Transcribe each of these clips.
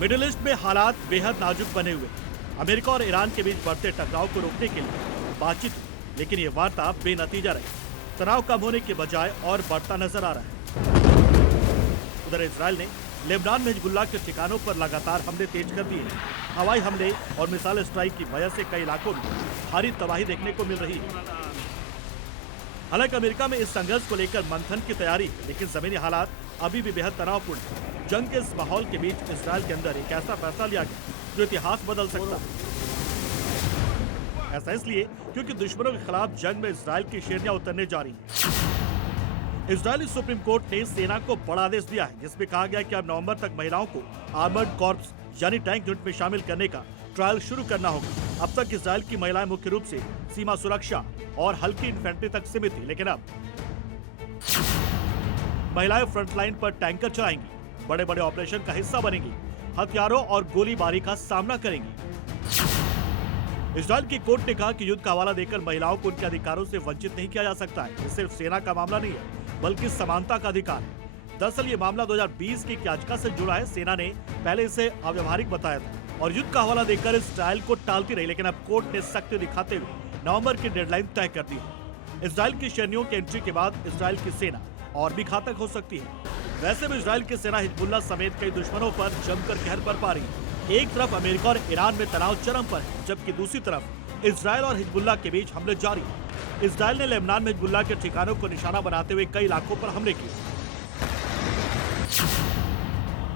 Middle east में हालात बेहद नाजुक बने हुए हैं। अमेरिका और ईरान के बीच बढ़ते टकराव को रोकने के लिए बातचीत हुई, लेकिन ये वार्ता बेनतीजा रही। तनाव कम होने के बजाय और बढ़ता नजर आ रहा है। उधर इजराइल ने लेबनान में हिजबुल्लाह के ठिकानों पर लगातार हमले तेज कर दिए हैं। हवाई हमले और मिसाइल स्ट्राइक की वजह से कई इलाकों में भारी तबाही देखने को मिल रही है। हालांकि अमेरिका में इस संघर्ष को लेकर मंथन की तैयारी है, लेकिन जमीनी हालात अभी भी बेहद तनावपूर्ण है। जंग के इस माहौल के बीच इजराइल के अंदर एक ऐसा फैसला लिया गया जो इतिहास बदल सकता है। ऐसा इसलिए क्योंकि दुश्मनों के खिलाफ जंग में इजराइल की शेरनियां उतरने जा रही हैं। इजरायली सुप्रीम कोर्ट ने सेना को बड़ा आदेश दिया है, जिसमें कहा गया कि अब नवंबर तक महिलाओं को आर्मर्ड कॉर्प्स यानी टैंक यूनिट में शामिल करने का ट्रायल शुरू करना होगा। अब तक इजराइल की महिलाएं मुख्य रूप से सीमा सुरक्षा और हल्की इन्फेंट्री तक सीमित थी, लेकिन अब महिलाएं फ्रंटलाइन पर टैंकर चलाएंगी, बड़े बड़े ऑपरेशन का हिस्सा बनेंगी, हथियारों और गोलीबारी का सामना करेंगी। इजराइल की कोर्ट ने कहा कि युद्ध का हवाला देकर महिलाओं को उनके अधिकारों से वंचित नहीं किया जा सकता है। ये सिर्फ सेना का मामला नहीं है, बल्कि समानता का अधिकार है। दरअसल ये मामला 2020 की याचिका से जुड़ा है। सेना ने पहले इसे अव्यवहारिक बताया था और युद्ध का हवाला देकर इस ट्रायल को टालती रही, लेकिन अब कोर्ट ने सख्ती दिखाते हुए नवंबर की डेडलाइन तय कर दी है। इजराइल की सैनिकों की एंट्री के बाद इजराइल की सेना और भी घातक हो सकती है। वैसे भी इजराइल की सेना हिजबुल्लाह समेत कई दुश्मनों पर जमकर कहर बरपा रही है। एक तरफ अमेरिका और ईरान में तनाव चरम पर है, जबकि दूसरी तरफ इजराइल और हिजबुल्लाह के बीच हमले जारी हैं। इजराइल ने लेबनान में हिजबुल्लाह के ठिकानों को निशाना बनाते हुए कई इलाकों पर हमले किए।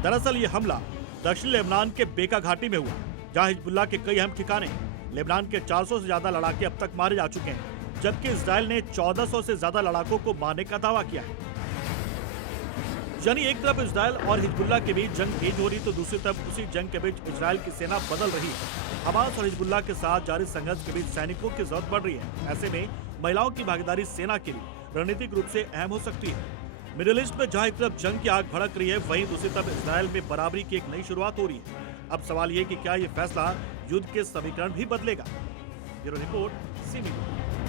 दरअसल ये हमला दक्षिण लेबनान के बेका घाटी में हुआ, जहां हिजबुल्लाह के कई अहम ठिकाने हैं। लेबनान के 400 से ज्यादा लड़ाके अब तक मारे जा चुके हैं, जबकि इजराइल ने 1400 से ज्यादा लड़ाकों को मारने का दावा किया है। यानी एक तरफ इजराइल और हिजबुल्लाह के बीच जंग तेज हो रही, तो दूसरी तरफ उसी जंग के बीच इजराइल की सेना बदल रही है। हमास और हिजबुल्लाह के साथ जारी संघर्ष के बीच सैनिकों की जरूरत बढ़ रही है। ऐसे में महिलाओं की भागीदारी सेना के लिए रणनीतिक रूप से अहम हो सकती है। मिडिल ईस्ट में जहां एक तरफ जंग की आग भड़क रही है, वहीं दूसरी तरफ इजराइल में बराबरी की एक नई शुरुआत हो रही है। अब सवाल ये कि क्या ये फैसला युद्ध के समीकरण भी बदलेगा। Bureau report, C media.